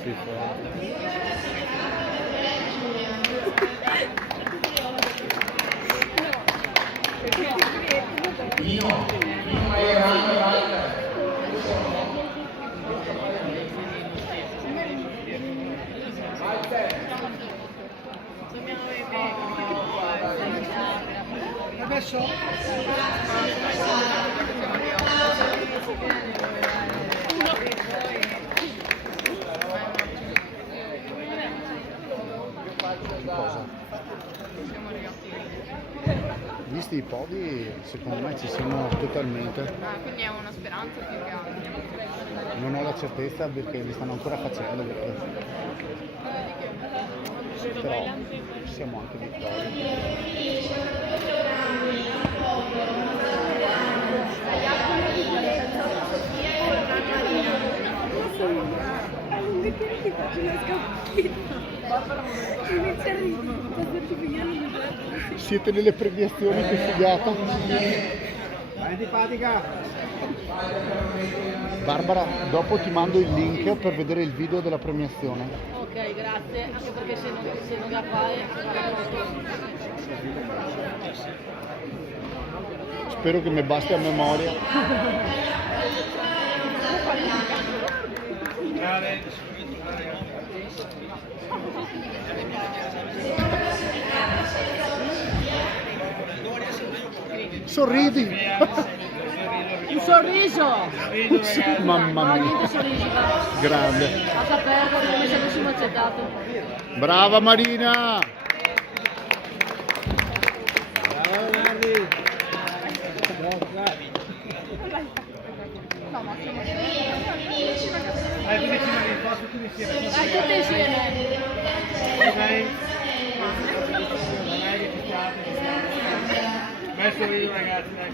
più forte. Cosa? Visti i podi, secondo me ci siamo totalmente. Quindi è una speranza più che altro. Non ho la certezza perché li stanno ancora facendo, però siamo anche vittori. Siete nelle premiazioni, che figata! Antipatica! Barbara, dopo ti mando il link per vedere il video della premiazione. Ok, grazie, anche perché se non mi appare Spero che mi basti a memoria. Sorridi! un sorriso! Mamma mia! Niente sorrisi, va. Grande! Lascia perdere come se avessimo accettato. Brava Marina! Dai, tutti insieme! Messo io ragazzi, dai,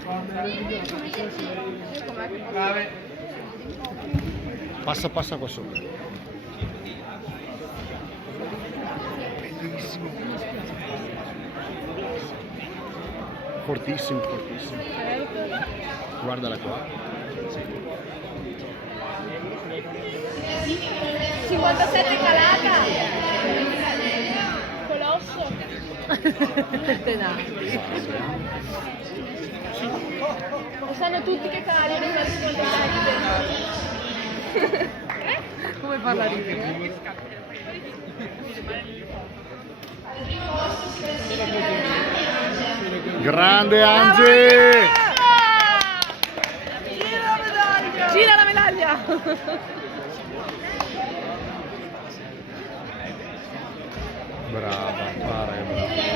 Passa qua sopra. Bellissimo. Fortissimo, fortissimo. Guardala qua. 57 calata! Colosso! Lo sanno tutti che cali non come parla ridere? Grande Angie! Gira la medaglia! Gira la medaglia! Brava, pare brava.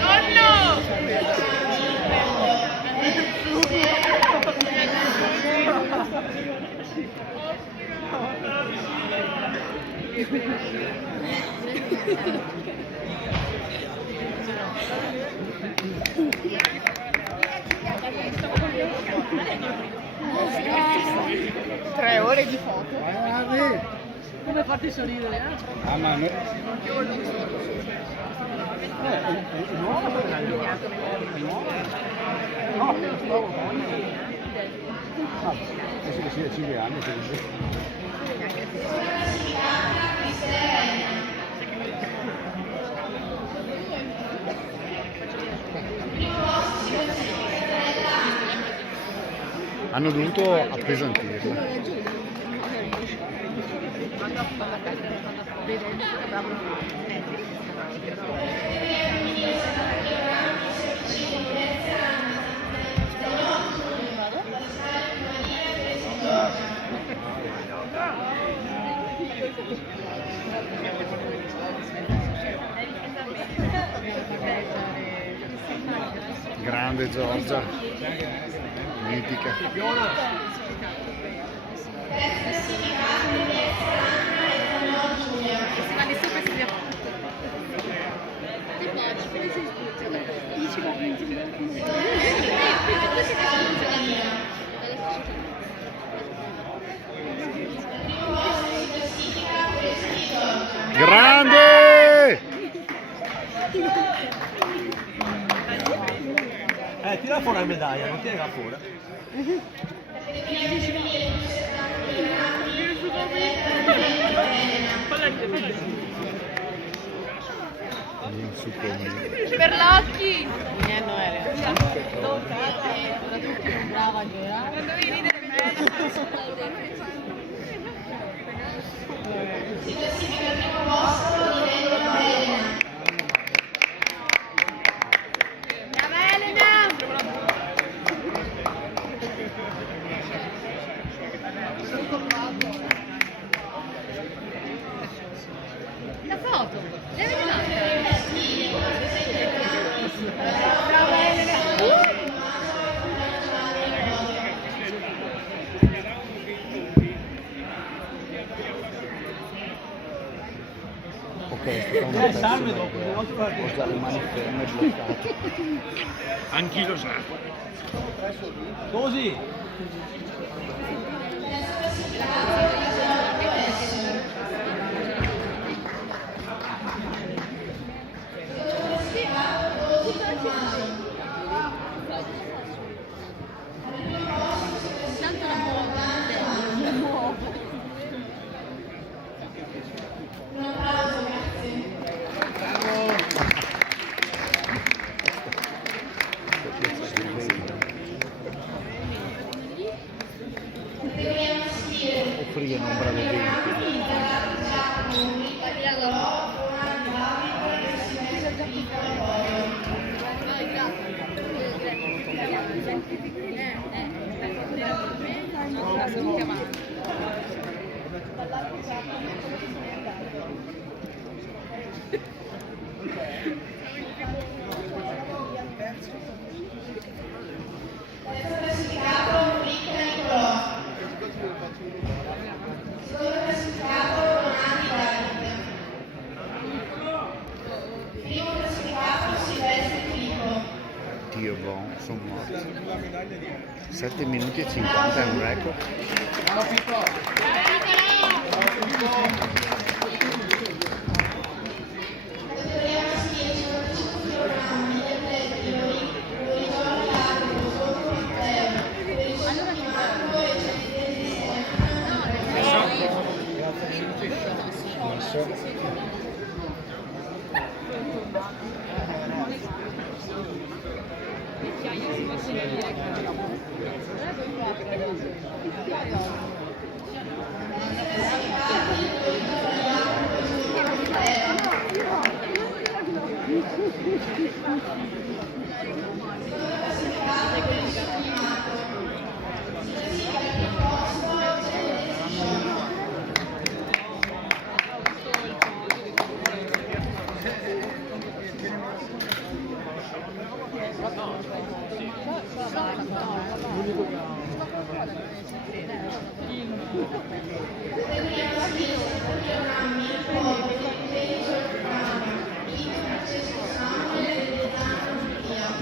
Tre ore di foto. Come farti sorridere? Ah, ma no. Penso che sia 5 anni. Hanno dovuto appesantirla. Grande Giorgia, mitica. Grande! Tira fuori la medaglia, non tira fuori. Lì in su come. Per l'occhi! Noele. Brava a giocare. Non dovevi ridere la foto, deve brava Elena. Ok, è stata una salve pessima dopo, idea. non fare Ho già le mani ferme e bloccate. Anch'io lo sa. Così. Tanto la muovo. Offrire un bravo evento. Dio buono, sono morto. 7 minuti e 50 è un record.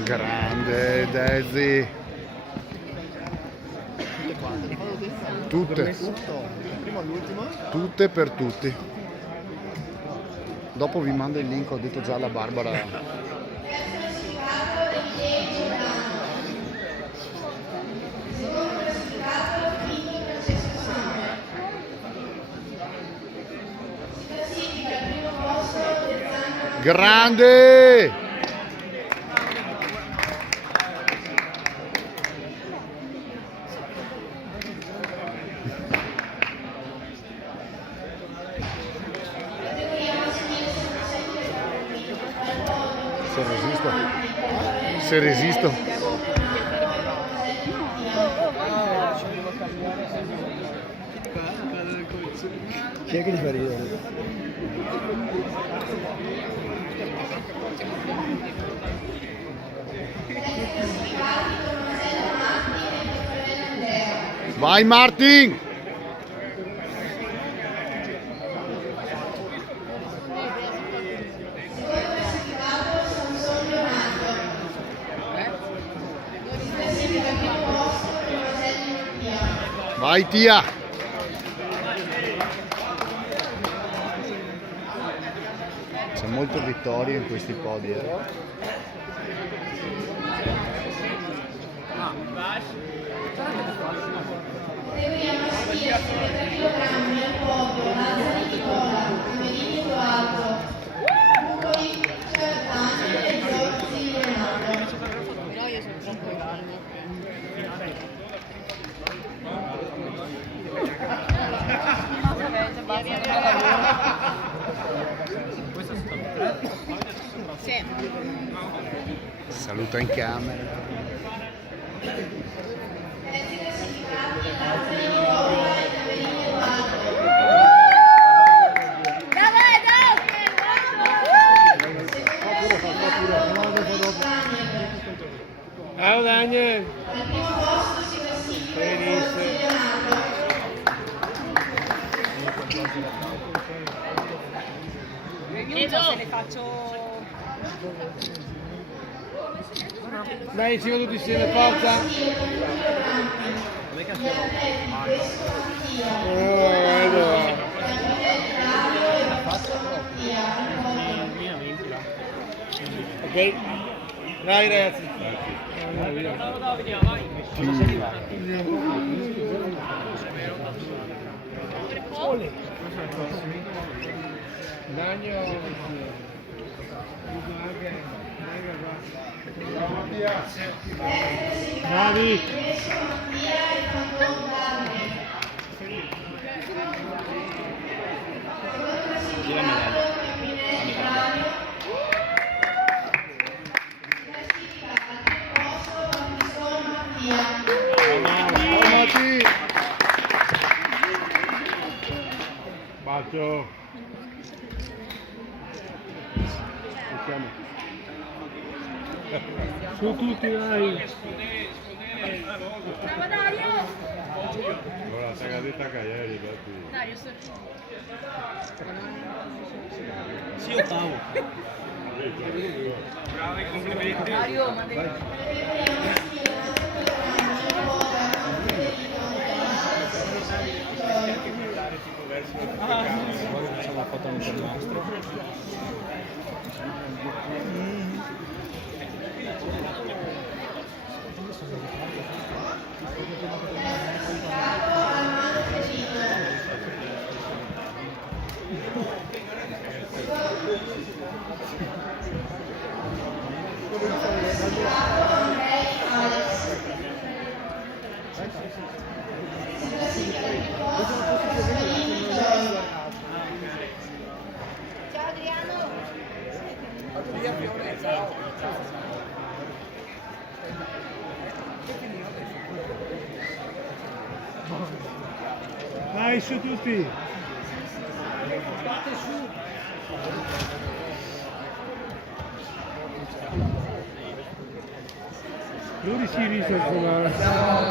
Grande Desi. Tutte. Tutte per tutti. Dopo vi mando il link, ho detto già alla Barbara. Grande! Se resisto. Chi è che ti fa ridere? Vai Martin! Vai Tia! C'è molto vittoria in questi podi. categoria maschile 33 kg al podio Lazza Nicola, femminile più alto, Bucoli, Daniel e Giorgi Leonardo. Però io sono troppo calmo. Sì. Saluta in camera. Ciao Daniel! Al primo posto si classifica Giorgi Leonardo. Io se le faccio... Dai, ci va tutti insieme, forza! Ok, dai ragazzi! Bravi! Bacio! Su tutti, dai! Brava Dario! Allora, tagadetta ieri, Dario, sto... Sì, Ottavo! Dario, ma devi... Facciamo la foto anche il nostro. Ciao Adriano! Dai, su tutti! Dove si riesce a suonare?